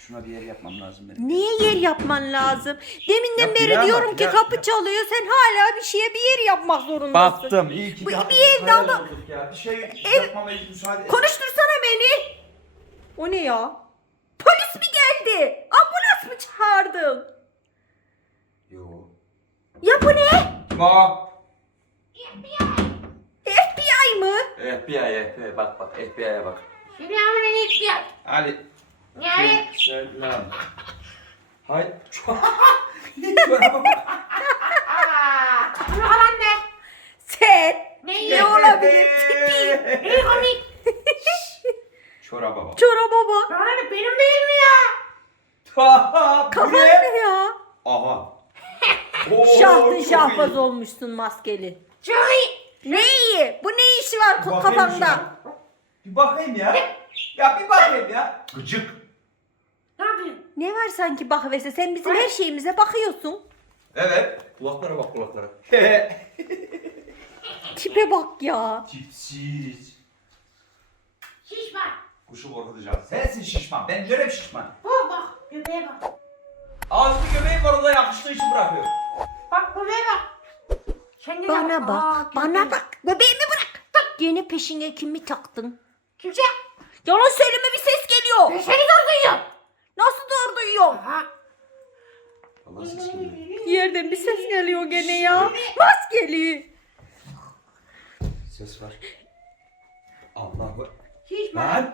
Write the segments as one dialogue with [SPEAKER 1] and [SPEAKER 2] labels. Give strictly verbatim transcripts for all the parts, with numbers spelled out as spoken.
[SPEAKER 1] Şuna bir yer yapmam lazım benim.
[SPEAKER 2] Niye yer yapman lazım? Deminden
[SPEAKER 1] Ya
[SPEAKER 2] beri
[SPEAKER 1] plan
[SPEAKER 2] diyorum
[SPEAKER 1] bak,
[SPEAKER 2] ki
[SPEAKER 1] ya,
[SPEAKER 2] kapı
[SPEAKER 1] ya.
[SPEAKER 2] çalıyor. Sen hala bir şeye bir yer yapmak zorundasın.
[SPEAKER 1] Baktım. İyi ki
[SPEAKER 2] Bu-
[SPEAKER 1] de
[SPEAKER 2] bir evde
[SPEAKER 1] hayal
[SPEAKER 2] ama-
[SPEAKER 1] olduk ya. Bir şey
[SPEAKER 2] Ev-
[SPEAKER 1] yapmama müsaade et.
[SPEAKER 2] Konuştursana beni. O ne ya? Polis mi geldi? Ambulans mı çağırdın?
[SPEAKER 1] Yo.
[SPEAKER 2] Ya bu ne?
[SPEAKER 1] Ma.
[SPEAKER 2] F B I mı?
[SPEAKER 1] F B I, F B I. Bak bak F B I'ye bak.
[SPEAKER 3] Selamünaleyküm.
[SPEAKER 1] Ali.
[SPEAKER 3] Yani
[SPEAKER 1] Selam. Hay. Çoraba bak.
[SPEAKER 3] bunu falan ne?
[SPEAKER 2] Sen.
[SPEAKER 3] Ne
[SPEAKER 2] Ne olabilir? Tipi.
[SPEAKER 3] Ne komik?
[SPEAKER 1] Çoraba bak.
[SPEAKER 2] Çoraba bak.
[SPEAKER 3] Bana ne benim değil mi ya?
[SPEAKER 1] Ta, bu
[SPEAKER 2] Kafan
[SPEAKER 1] ne?
[SPEAKER 2] ne ya?
[SPEAKER 1] Aha. Oo,
[SPEAKER 2] Şahtın
[SPEAKER 1] çok
[SPEAKER 2] şahbaz
[SPEAKER 1] iyi.
[SPEAKER 2] olmuşsun maskeli.
[SPEAKER 3] Çok iyi.
[SPEAKER 2] Ne iyi? Bu ne işi var
[SPEAKER 1] Bir bakayım
[SPEAKER 2] kafanda?
[SPEAKER 1] şuna. Bir bakayım ya. Ya bir bakayım ya. Gıcık.
[SPEAKER 3] Ne yapıyorsun?
[SPEAKER 2] Ne var sanki bakvese? Sen bizim her şeyimize bakıyorsun.
[SPEAKER 1] Evet. Kulaklara bak kulaklara.
[SPEAKER 2] Tipe bak ya.
[SPEAKER 1] Tipsiz.
[SPEAKER 3] Şiş var.
[SPEAKER 1] Kuşu korkutacağım. Sensin şişman. Ben görem şişman.
[SPEAKER 3] Oh bak. Göbeğe bak.
[SPEAKER 1] Ağzını göbeği var orada yakıştığı için bırakıyor.
[SPEAKER 3] Bak göbeğe bak. Sen de
[SPEAKER 2] Bana bak,
[SPEAKER 3] Aa,
[SPEAKER 2] bana
[SPEAKER 3] göbeğe
[SPEAKER 2] bak. Göbeğimi bırak. Tak. Yine peşine kimi taktın?
[SPEAKER 3] Kimse.
[SPEAKER 2] Yalan söyleme bir ses geliyor.
[SPEAKER 3] Ben seni zor duyuyorum.
[SPEAKER 2] Nasıl doğru duyuyorum?
[SPEAKER 3] Aha.
[SPEAKER 1] Allah ses geliyor.
[SPEAKER 2] Yerden bir ses geliyor gene ya. Maskeli.
[SPEAKER 1] Ses var. Allah'u.
[SPEAKER 3] Şiş var.
[SPEAKER 1] Lan.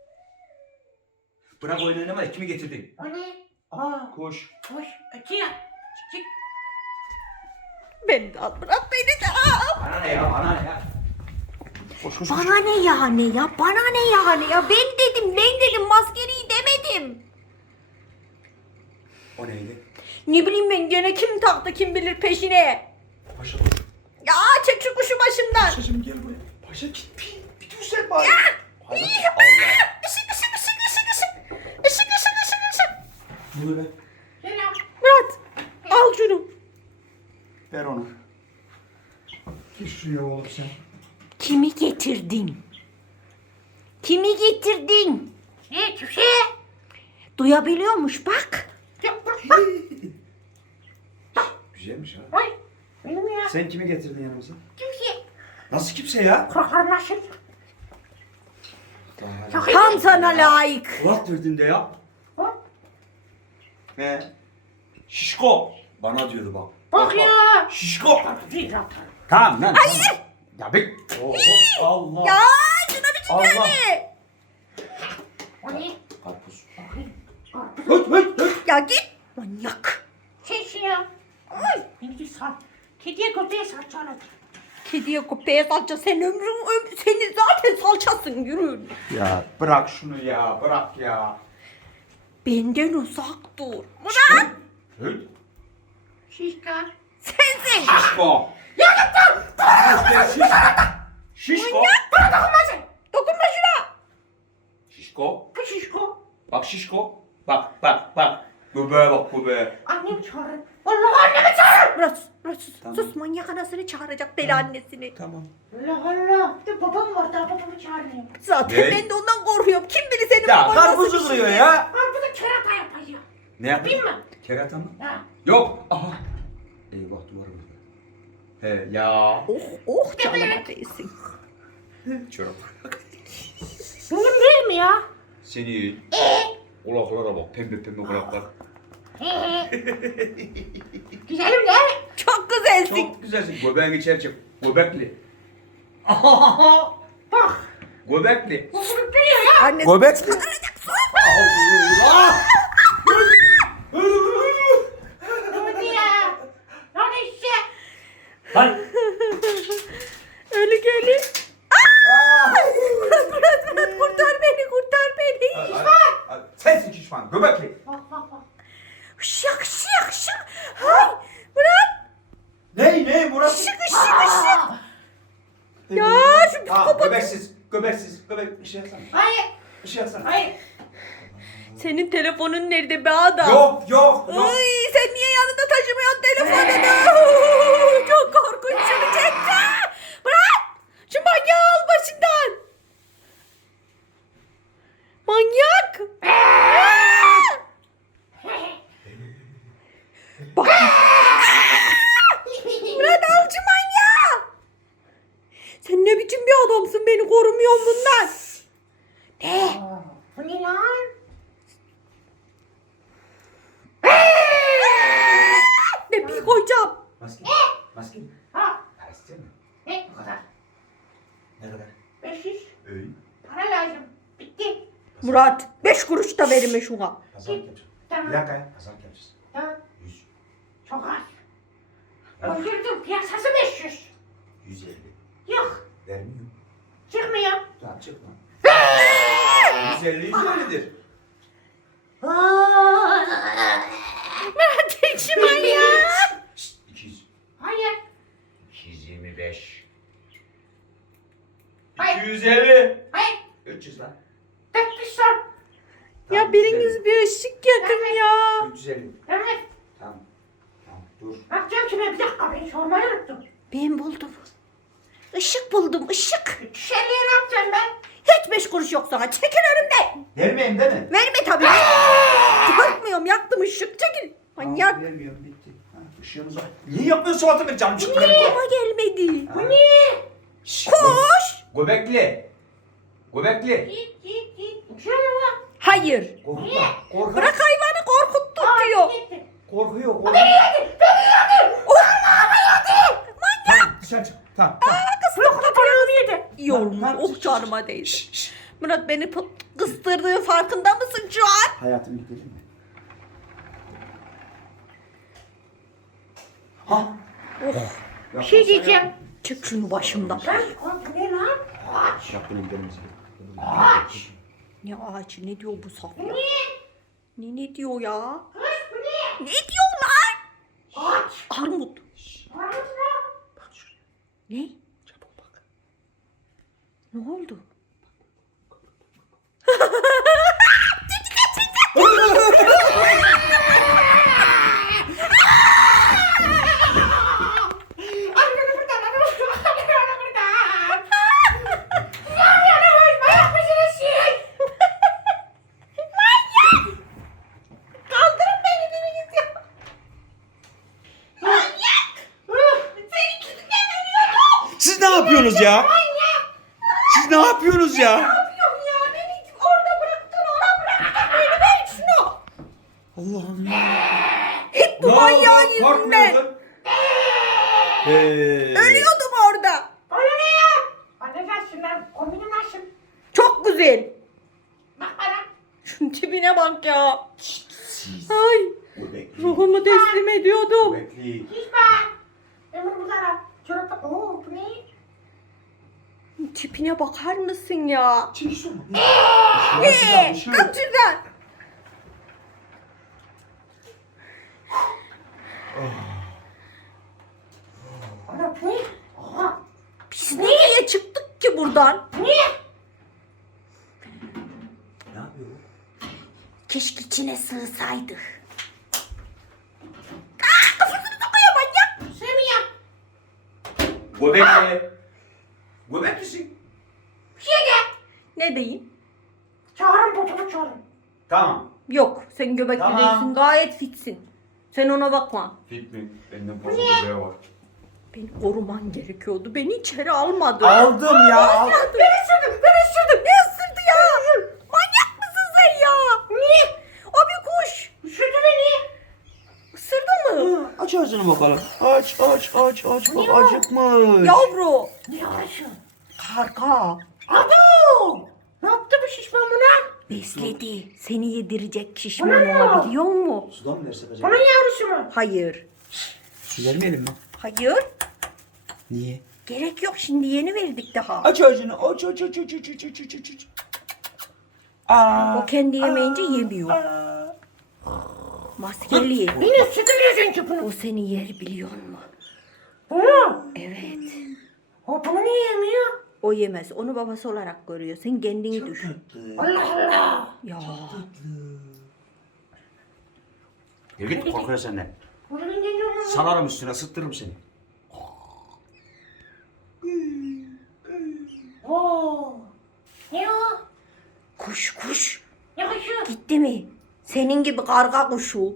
[SPEAKER 1] Bırak oyun oynama. Kimi getirdin?
[SPEAKER 3] O ne?
[SPEAKER 1] Aa. Koş.
[SPEAKER 3] Hoş. Açıyor. Çık.
[SPEAKER 2] Beni de al, bırak beni de al.
[SPEAKER 1] Bana ne ya? Bana ne ya? Koş koş koş.
[SPEAKER 2] Bana ne yani ya? Bana ne yani ya? Ben dedim, ben dedim maskeliyi demedim.
[SPEAKER 1] O neydi?
[SPEAKER 2] Ne bileyim ben gene kim taktı kim bilir peşine.
[SPEAKER 1] Paşa koş.
[SPEAKER 2] Ya çek şu kuşu başımdan.
[SPEAKER 1] Paşacım gel buraya. Paşa git bir. Bir dur sen bari.
[SPEAKER 2] Ya.
[SPEAKER 1] Allah.
[SPEAKER 2] Işık ışık ışık ışık ışık. Işık ışık ışık ışık.
[SPEAKER 1] Ne oluyor be?
[SPEAKER 3] Selam.
[SPEAKER 2] Murat al şunu.
[SPEAKER 1] Ver onu. Git şuraya oğlum sen.
[SPEAKER 2] Kimi getirdin? Kimi getirdin?
[SPEAKER 3] Ne? Kimse.
[SPEAKER 2] Duyabiliyormuş bak.
[SPEAKER 3] Yok bak bak.
[SPEAKER 1] Güzelmiş ha.
[SPEAKER 3] Ay. Benim ya.
[SPEAKER 1] Sen kimi getirdin yanımıza?
[SPEAKER 3] Kimse.
[SPEAKER 1] Nasıl kimse ya?
[SPEAKER 3] Kulaklarını açın. Çok iyi.
[SPEAKER 2] Tam sana layık.
[SPEAKER 1] Kulak verdin de ya.
[SPEAKER 3] Bak.
[SPEAKER 1] Ne? Şişko. Bana diyordu bak.
[SPEAKER 3] Bak ya.
[SPEAKER 1] Şişko.
[SPEAKER 3] Bir dakika.
[SPEAKER 1] Tamam lan. Hayır. Ya be. Oho. Allah.
[SPEAKER 2] Ya şuna bir
[SPEAKER 1] Allah.
[SPEAKER 2] tane.
[SPEAKER 3] O ne?
[SPEAKER 1] Karpuz.
[SPEAKER 3] Bakayım. Karpuz.
[SPEAKER 1] Höt höt höt.
[SPEAKER 2] Ya git. Manyak.
[SPEAKER 3] Ses ya. Ay. Beni bir sal. Kediye köpeğe salçalı.
[SPEAKER 2] Kediye köpeğe salça sen ömrün ömrü senin zaten salçasın yürü.
[SPEAKER 1] Ya bırak şunu ya. Bırak ya.
[SPEAKER 2] Benden uzak dur. Murat
[SPEAKER 1] Höt.
[SPEAKER 3] Şişka.
[SPEAKER 2] sensin.
[SPEAKER 1] Şişko.
[SPEAKER 3] Ya git lan.
[SPEAKER 1] Şişko. Şişko.
[SPEAKER 3] Bana dokunmasın.
[SPEAKER 2] Dokunma şuna.
[SPEAKER 1] Şişko.
[SPEAKER 3] Bu şişko.
[SPEAKER 1] Bak şişko. Bak bak bak. Göbeğe bak göbeğe.
[SPEAKER 3] Annem çağırın. Vallahi annemi çağırın.
[SPEAKER 2] Murat sus, Murat sus.
[SPEAKER 1] Tamam.
[SPEAKER 2] Sus manyak anasını çağıracak deli annesini.
[SPEAKER 1] Tamam.
[SPEAKER 3] Allah Allah. Bir de babam var daha babamı çağırmıyor.
[SPEAKER 2] Zaten
[SPEAKER 1] Ne?
[SPEAKER 2] ben de ondan korkuyorum. Kim bilir senin
[SPEAKER 1] Ya
[SPEAKER 2] baban nasıl
[SPEAKER 1] karpuzu
[SPEAKER 2] bir
[SPEAKER 1] kırıyor
[SPEAKER 2] şey?
[SPEAKER 1] ya.
[SPEAKER 3] Ben bu da kerata yapacağım.
[SPEAKER 1] Ne yapayım?
[SPEAKER 3] Yapayım mı?
[SPEAKER 1] Kerata mı?
[SPEAKER 3] Ha.
[SPEAKER 1] Yok. Aha. Eyvah duvar vurdu. He ya.
[SPEAKER 2] Oh oh canıma değsin.
[SPEAKER 1] Çorap.
[SPEAKER 3] Benim değil mi ya?
[SPEAKER 1] Senin. Kulaklara bak. Pembe pembe kulaklar.
[SPEAKER 3] Güzelim de.
[SPEAKER 2] Çok güzelsin.
[SPEAKER 1] Çok güzelsin. Göbeğin içeri çık. Göbekli.
[SPEAKER 3] Bak.
[SPEAKER 1] Göbekli.
[SPEAKER 3] Bu sürükleniyor ya.
[SPEAKER 2] Annesi
[SPEAKER 1] Göbekli.
[SPEAKER 2] çıkaracak sus.
[SPEAKER 1] Allah.
[SPEAKER 3] Ne oldu ya? Ne oldu işte?
[SPEAKER 1] Lan.
[SPEAKER 2] Ölü gelin. Murat Murat Murat kurtar beni kurtar beni.
[SPEAKER 1] Sensin şişman. Göbekli.
[SPEAKER 3] Bak bak bak.
[SPEAKER 2] Şık şık şık. Hay Murat.
[SPEAKER 1] Ne ne Murat?
[SPEAKER 2] Şık şık şık. Ya şu
[SPEAKER 1] Aa,
[SPEAKER 2] psikopat.
[SPEAKER 1] göbeksiz. Göbeksiz. Göbek. Bir şey yapsana.
[SPEAKER 3] Hayır.
[SPEAKER 1] Bir şey yapsana.
[SPEAKER 3] Hayır.
[SPEAKER 2] Senin telefonun nerede be adam?
[SPEAKER 1] Yok yok yok.
[SPEAKER 2] Ay sen niye yanında taşımıyorsun telefonunu? Çok korkunç şunu çekti. Bırak. Şu manyağı al başından. Manyak. Murat beş kuruş da verme şuna.
[SPEAKER 1] Pazarlık yapacağız.
[SPEAKER 3] Tamam.
[SPEAKER 1] Bir dakika ya. Pazarlık yapacağız.
[SPEAKER 3] Tamam.
[SPEAKER 1] Yüz.
[SPEAKER 3] Çok az. Öldürdüm. Piyasası beş yüz.
[SPEAKER 1] Yüz elli.
[SPEAKER 3] Yok.
[SPEAKER 1] Vermiyorum.
[SPEAKER 3] Çıkmıyor.
[SPEAKER 1] Tamam çıkma. Yüz elli yüz ellidir.
[SPEAKER 2] Murat içim ya.
[SPEAKER 1] Şşt, iki yüz.
[SPEAKER 3] Hayır.
[SPEAKER 1] iki yüz yirmi beş.
[SPEAKER 3] Hayır.
[SPEAKER 1] iki yüz elli.
[SPEAKER 3] Hayır.
[SPEAKER 1] üç yüz lan.
[SPEAKER 3] Tek bir sor.
[SPEAKER 2] Ya biriniz bir ışık yakın ya.
[SPEAKER 1] üç yüz elli.
[SPEAKER 3] Evet.
[SPEAKER 1] Tamam. Tamam dur.
[SPEAKER 3] Bakacağım kime bir dakika beni sormayı unuttum.
[SPEAKER 2] Ben buldum. Işık buldum ışık.
[SPEAKER 3] üç yüz elliye ne yapacağım ben?
[SPEAKER 2] Hiç beş kuruş yok sana. Çekil önümden.
[SPEAKER 1] Vermeyeyim değil mi?
[SPEAKER 2] Verme tabii. Korkmuyorum yaktım ışık. Çekil. Manyak.
[SPEAKER 1] Tamam, vermiyorum bitti. Ha, ışığımız var. Niye yapmıyorsun Suat'ı bir canım çıktı?
[SPEAKER 2] Aklıma gelmedi.
[SPEAKER 1] Bu
[SPEAKER 3] niye?
[SPEAKER 2] Koş.
[SPEAKER 1] Göbekli. Göbekli.
[SPEAKER 3] Git git git. Bir şey mi var?
[SPEAKER 2] Hayır.
[SPEAKER 1] Korkutma. Korkutma.
[SPEAKER 2] Bırak hayvanı korkuttu diyor.
[SPEAKER 3] Gitti.
[SPEAKER 1] Korkuyor. Korkuyor.
[SPEAKER 3] Beni yedi. Beni yedi.
[SPEAKER 1] Tamam dışarı çık. Tamam. tamam.
[SPEAKER 3] Yok da paramı yedi.
[SPEAKER 2] İyi olmuş.
[SPEAKER 1] Lan, lan,
[SPEAKER 2] Oh canıma değdi. Murat beni pı- kıstırdığı farkında mısın şu an?
[SPEAKER 1] Hayatım gidelim mi? Ha?
[SPEAKER 2] Oh.
[SPEAKER 3] Bir şey diyeceğim.
[SPEAKER 2] Çık şunu başımdan.
[SPEAKER 3] Ben bu ne lan? Aç.
[SPEAKER 1] Yaptığını gidelim.
[SPEAKER 3] Aç.
[SPEAKER 2] Ne ağacı ne diyor bu safya?
[SPEAKER 3] Ne?
[SPEAKER 2] Ne ne diyor ya?
[SPEAKER 3] Kız bu ne?
[SPEAKER 2] Ne diyor lan?
[SPEAKER 3] Aç.
[SPEAKER 2] Armut.
[SPEAKER 3] Paramı
[SPEAKER 1] Bak şuraya.
[SPEAKER 2] Ne?
[SPEAKER 1] Çabuk bak.
[SPEAKER 2] Ne oldu?
[SPEAKER 3] Anneni buradan, anneni buradan, anneni buradan. Ya yanımız, manyak mısınız siz? Manyak! Kaldırın beni biriniz ya. Manyak! Senin yüzünden ölüyordum.
[SPEAKER 1] Siz ne yapıyorsunuz ya?
[SPEAKER 3] Manyak!
[SPEAKER 1] Siz ne yapıyorsunuz
[SPEAKER 3] Ne
[SPEAKER 1] ya?
[SPEAKER 3] yapıyorsun ya? Beni orada bıraktın, ona bıraktın beni. Ver şunu.
[SPEAKER 1] Allah'ım.
[SPEAKER 2] Hep bu manyağın yüzünden.
[SPEAKER 1] Hey.
[SPEAKER 2] Ölüyordum orada.
[SPEAKER 3] Bana ne ya? Anne ver şunları, kombini nasıl?
[SPEAKER 2] Çok güzel.
[SPEAKER 3] Bak bana.
[SPEAKER 2] Şunun tipine bak ya.
[SPEAKER 1] Siz.
[SPEAKER 2] Ay.
[SPEAKER 1] Göbekli.
[SPEAKER 2] Ruhumu teslim ediyordum.
[SPEAKER 1] Göbekli.
[SPEAKER 3] Hiç bak. Ben bunu buradan al. Çorapta, ooo bu ne?
[SPEAKER 2] Tipine bakar mısın ya?
[SPEAKER 1] Çekil sonra.
[SPEAKER 2] Ee, kalk şuradan.
[SPEAKER 3] Ana bu ne? Aha.
[SPEAKER 2] Biz nereye çıktık ki buradan?
[SPEAKER 3] Bu ne?
[SPEAKER 1] Ne yapıyor?
[SPEAKER 2] Keşke içine sığsaydık. Aa, kafasını sokuyor manyak.
[SPEAKER 3] Sığmıyor.
[SPEAKER 1] Göbekli. Göbeklisin.
[SPEAKER 3] Bir şey gel.
[SPEAKER 2] Ne diyeyim?
[SPEAKER 3] Çağırın botumu çağırın.
[SPEAKER 1] Tamam.
[SPEAKER 2] Yok sen göbekli
[SPEAKER 1] Tamam.
[SPEAKER 2] değilsin gayet fitsin. Sen ona bakma.
[SPEAKER 1] Fit mi? Benden fazla göbeği var.
[SPEAKER 2] Beni koruman gerekiyordu. Beni içeri almadı.
[SPEAKER 1] Aldım ya. Al.
[SPEAKER 2] Beni ısırdı. Beni ısırdı. Ne ısırdı ya? Manyak mısın sen ya?
[SPEAKER 3] Niye?
[SPEAKER 2] O bir kuş.
[SPEAKER 3] Üşüdü beni.
[SPEAKER 2] Isırdı mı?
[SPEAKER 1] Aç ağzını bakalım. Aç aç aç aç. Bak acıkmış.
[SPEAKER 2] Yavru.
[SPEAKER 3] Ne arasın?
[SPEAKER 2] Karga.
[SPEAKER 3] Abo! Ne yaptı bu şişman buna?
[SPEAKER 2] Besledi. Seni yedirecek şişman
[SPEAKER 3] Ana!
[SPEAKER 2] ona biliyor musun?
[SPEAKER 1] Sudan mı versek acaba?
[SPEAKER 3] Bunun yavrusu mu?
[SPEAKER 2] Hayır.
[SPEAKER 1] Su vermeyelim mi?
[SPEAKER 2] Hayır.
[SPEAKER 1] Niye?
[SPEAKER 2] Gerek yok şimdi yeni verdik daha.
[SPEAKER 1] Aç ağzını. Aç aç aç aç aç aç aç aç aç. Aa.
[SPEAKER 2] O kendi yemeyince yemiyor.
[SPEAKER 1] Aa.
[SPEAKER 2] Maskeli.
[SPEAKER 3] Beni ısırdı çünkü bunu.
[SPEAKER 2] O seni yer biliyor mu?
[SPEAKER 3] Bu mu?
[SPEAKER 2] Evet.
[SPEAKER 3] O bunu niye yemiyor?
[SPEAKER 2] O yemez. Onu babası olarak görüyor. Sen kendini düşün.
[SPEAKER 3] Allah Allah.
[SPEAKER 2] Ya.
[SPEAKER 1] Yürü git korkuyor senden.
[SPEAKER 3] Bunu ben deniyorum.
[SPEAKER 1] Salarım üstüne ısıttırırım seni.
[SPEAKER 3] Oo. Ne o?
[SPEAKER 2] Kuş kuş.
[SPEAKER 3] Ne kuşu?
[SPEAKER 2] Gitti mi? Senin gibi karga kuşu.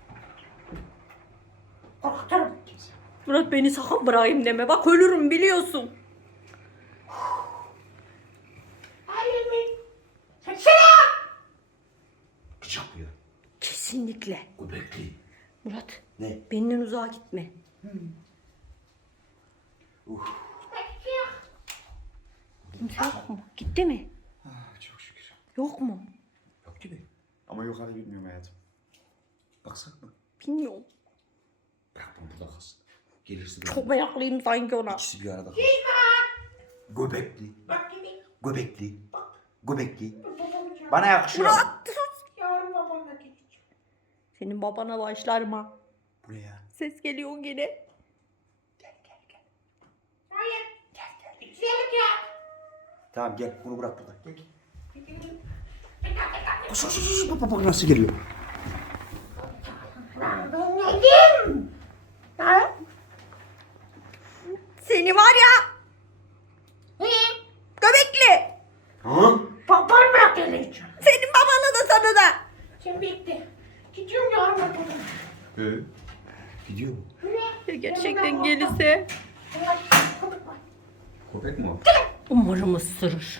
[SPEAKER 3] Korkuturum.
[SPEAKER 2] Murat beni sakın bırakayım deme. Bak ölürüm biliyorsun.
[SPEAKER 3] Elimi. Çeksene.
[SPEAKER 1] Bıçaklıyor.
[SPEAKER 2] Kesinlikle.
[SPEAKER 1] Göbekli.
[SPEAKER 2] Murat
[SPEAKER 1] Ne?
[SPEAKER 2] benden uzağa gitme. Kimse yok mu? Gitti mi?
[SPEAKER 1] Ah, çok şükür.
[SPEAKER 2] Yok mu?
[SPEAKER 1] Top gibi. Ama yukarı bilmiyorum hayatım. Baksak mı?
[SPEAKER 2] Bilmiyorum.
[SPEAKER 1] Bırak bunu burada kalsın. Gelirse de
[SPEAKER 2] Çok meraklıyım sanki ona.
[SPEAKER 1] ikisi bir arada kalsın. Göbekli.
[SPEAKER 3] Bak gidin.
[SPEAKER 1] Göbekli. Göbekli.
[SPEAKER 3] Babamı çağır.
[SPEAKER 1] Bana yakışıyor.
[SPEAKER 2] Murat.
[SPEAKER 3] Yarın babamla gideceğim.
[SPEAKER 2] Senin babana başlarma.
[SPEAKER 1] Bu ne ya?
[SPEAKER 2] Ses geliyor gene.
[SPEAKER 3] Hayır. Gel gel. Güzellik ya.
[SPEAKER 1] Tamam gel bunu bırak burada. Gel.
[SPEAKER 3] Gidin.
[SPEAKER 1] Koş koş koş koş. Bak bak bak nasıl geliyor.
[SPEAKER 3] Ben yedim. Ha?
[SPEAKER 2] Seni var ya.
[SPEAKER 3] Ne?
[SPEAKER 2] Göbekli.
[SPEAKER 1] Ha?
[SPEAKER 3] Babamla geleceğim.
[SPEAKER 2] Senin babana da sana da.
[SPEAKER 3] Şimdi bitti. Gidiyorum yarın babamla.
[SPEAKER 1] Ee? Gidiyor mu?
[SPEAKER 2] Ya gerçekten gelirse.
[SPEAKER 1] Köpek mi o?
[SPEAKER 2] Umarım ısırır.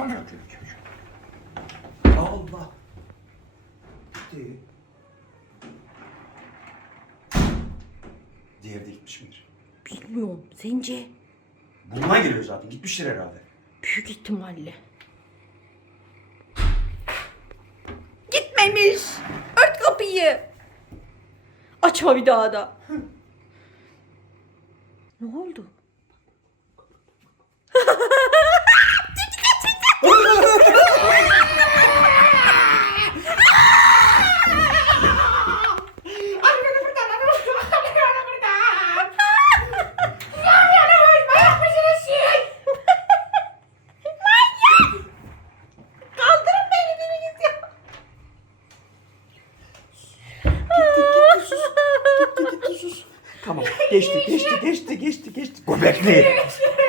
[SPEAKER 1] Allah. Gitti. Diğeri de gitmiş midir?
[SPEAKER 2] Bilmiyorum. Sence?
[SPEAKER 1] Burnuna geliyor zaten. Gitmiştir herhalde.
[SPEAKER 2] Büyük ihtimalle. Gitmemiş. Ört kapıyı. Açma bir daha da. Ne oldu?
[SPEAKER 3] Anneni buradan alın. Anneni buradan. Ya yanımız manyak mısınız siz?
[SPEAKER 2] Kaldırın beni biriniz ya.
[SPEAKER 1] Gitti gitti sus. Tamam geçti geçti geçti geçti geçti. Göbekli.